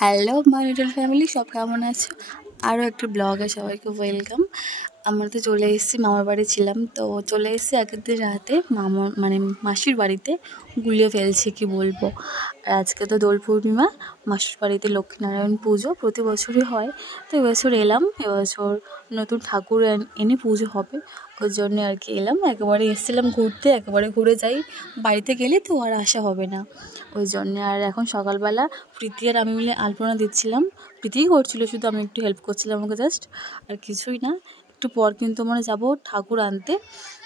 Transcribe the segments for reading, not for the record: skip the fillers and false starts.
Hello my little family, সব কেমন আছো? আরও একটা ব্লগে সবাইকে ওয়েলকাম। আমরা তো চলে এসেছি, মামার বাড়ি ছিলাম তো চলে এসেছি আগের দিন রাতে মাসির বাড়িতে। গুলিয়ে ফেলছি কি বলবো। আর আজকে তো দোল পূর্ণিমা, মাসির বাড়িতে লক্ষ্মীনারায়ণ পুজো প্রতি বছরই হয়। তো এবছর এলাম, এবছর নতুন ঠাকুর এনে পুজো হবে, ওই জন্য আর কি এলাম। একেবারে এসেছিলাম ঘুরতে, একেবারে ঘুরে যাই, বাড়িতে গেলে তো আর আসা হবে না, ওই জন্যে। আর এখন সকালবেলা প্রীতি আর আমি মিলে আলপনা দিচ্ছিলাম। প্রীতিই করছিল, শুধু আমি একটু হেল্প করছিলাম আমাকে, জাস্ট, আর কিছুই না। একটু পর কিন্তু আমরা যাবো ঠাকুর আনতে,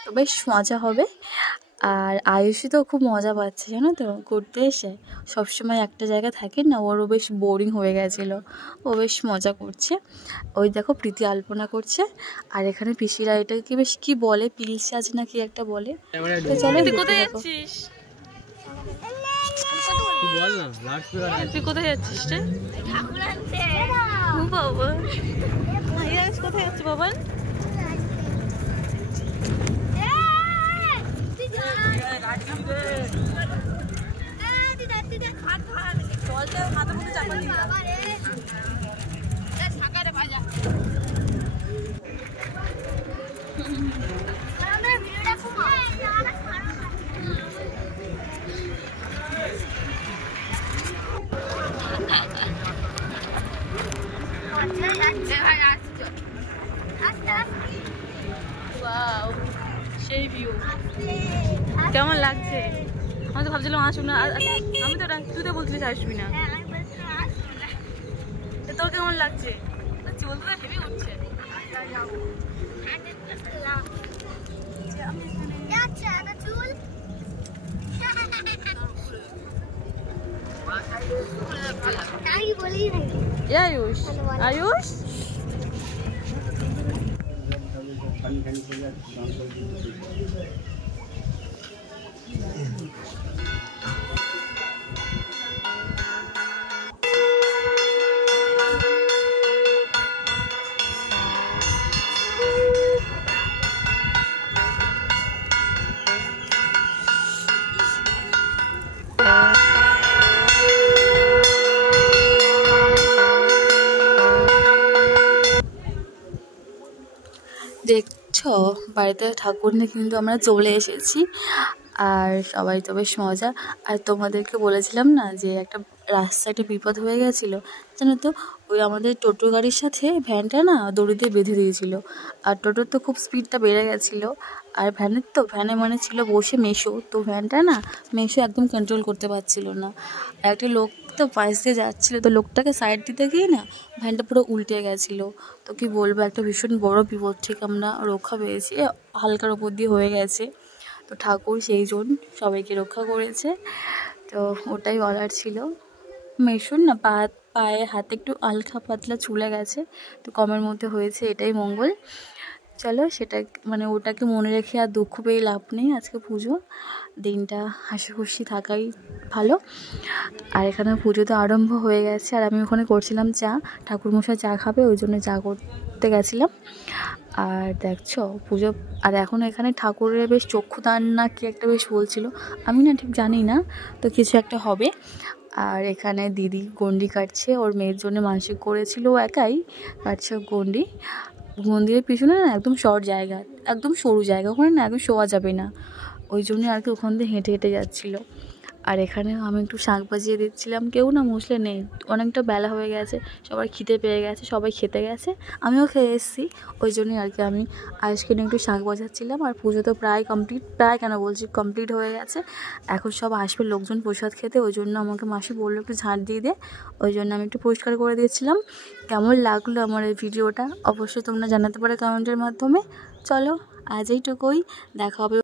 তো বেশ মজা হবে। আর আয়ুষী তো খুব মজা পাচ্ছে, জানো তো, ঘুরতে এসে। সবসময় একটা জায়গায় থাকে না, ওরও বেশ বোরিং হয়ে গেছিলো, ও বেশ মজা করছে। ওই দেখো প্রীতি আলপনা করছে, আর এখানে পিসিরা এটাকে বেশ কি বলে, পিলসে আছে না কি একটা বলে। তো চলো, কোথায় যাচ্ছিস? তুই কোথায় যাচ্ছিস রে? বাবা কোথায় যাচ্ছে বাবা? সেই ভিউ কেমন লাগছে? আমি তো ভাবছিলাম আসুন না, আমি তো তুই তো বলছিলিস আসবি না। তোর কেমন লাগছে? চুল তো হেভি উঠছে। আয়ুষ, আয়ুষ দেখছো, বাড়িতে ঠাকুর নিয়ে কিন্তু আমরা চলে এসেছি, আর সবাই তো বেশ মজা। আর তোমাদেরকে বলেছিলাম না যে একটা রাস্তায় বিপদ হয়ে গেছিলো, জানো তো, ওই আমাদের টোটো গাড়ির সাথে ভ্যানটা না দড়ি দিয়ে বেঁধে দিয়েছিল। আর টোটোর তো খুব স্পিডটা বেড়ে গেছিলো, আর ভ্যানে মানে ছিল বসে মেশো, তো ভ্যানটা না মেশো একদম কন্ট্রোল করতে পারছিল না। আর একটা লোক তো পাশ দিয়ে যাচ্ছিলো, তো লোকটাকে সাইড দিতে গিয়ে না ভ্যানটা পুরো উল্টে গেছিলো। তো কি বলবো, একটা ভীষণ বড় বিপদ থেকে আমরা রক্ষা পেয়েছি, হালকার ওপর দিয়ে হয়ে গেছে। তো ঠাকুর সেই জন্য সবাইকে রক্ষা করেছে, তো ওটাই বলার ছিল। মেশোর না পায়ে হাতে একটু হালকা পাতলা চুলে গেছে, তো কমের মধ্যে হয়েছে, এটাই মঙ্গল। চলো, সেটা মানে ওটাকে মনে রেখে আর দুঃখ পেয়ে লাভ নেই। আজকে পুজো দিনটা হাসি খুশি থাকাই ভালো। আর এখানে পুজো তো আরম্ভ হয়ে গেছে, আর আমি ওখানে করছিলাম চা, ঠাকুরমশাই চা খাবে, ওই জন্য চা করতে গেছিলাম। আর দেখছো পুজো, আর এখন এখানে ঠাকুরের বেশ চক্ষুদান না কি একটা বেশ বলছিল, আমি না ঠিক জানি না, তো কিছু একটা হবে। আর এখানে দিদি গন্ডি কাটছে, ওর মেয়ের জন্য মানসিক করেছিল, ও একাই কাটছে গন্ডি। মন্দিরের পিছনে না একদম শর্ট জায়গা, একদম সরু জায়গা, ওখানে না একদম শোয়া যাবে না, ওই জন্য আর কি ওখান দিয়ে হেঁটে হেঁটে যাচ্ছিলো। আর এখানে আমি একটু শাঁখ বাজিয়ে দিচ্ছিলাম, কেউ না মুসলে নেই, অনেকটা বেলা হয়ে গেছে, সবার খিদে পেয়ে গেছে, সবাই খেতে গেছে, আমিও খেয়ে এসেছি, ওই জন্যই আর কি আমি আজকে একটু শাঁখ বাজাচ্ছিলাম। আর পুজো তো প্রায় কমপ্লিট, প্রায় কেন বলছি, কমপ্লিট হয়ে গেছে। এখন সব আসবে লোকজন প্রসাদ খেতে, ওই জন্য আমাকে মাসি বললো একটু ঝাঁট দিয়ে দে, ওই জন্য আমি একটু পরিষ্কার করে দিয়েছিলাম। কেমন লাগলো আমার এই ভিডিওটা অবশ্যই তোমরা জানাতে পারো কমেন্টের মাধ্যমে। চলো আজ এইটুকুই, দেখা হবে।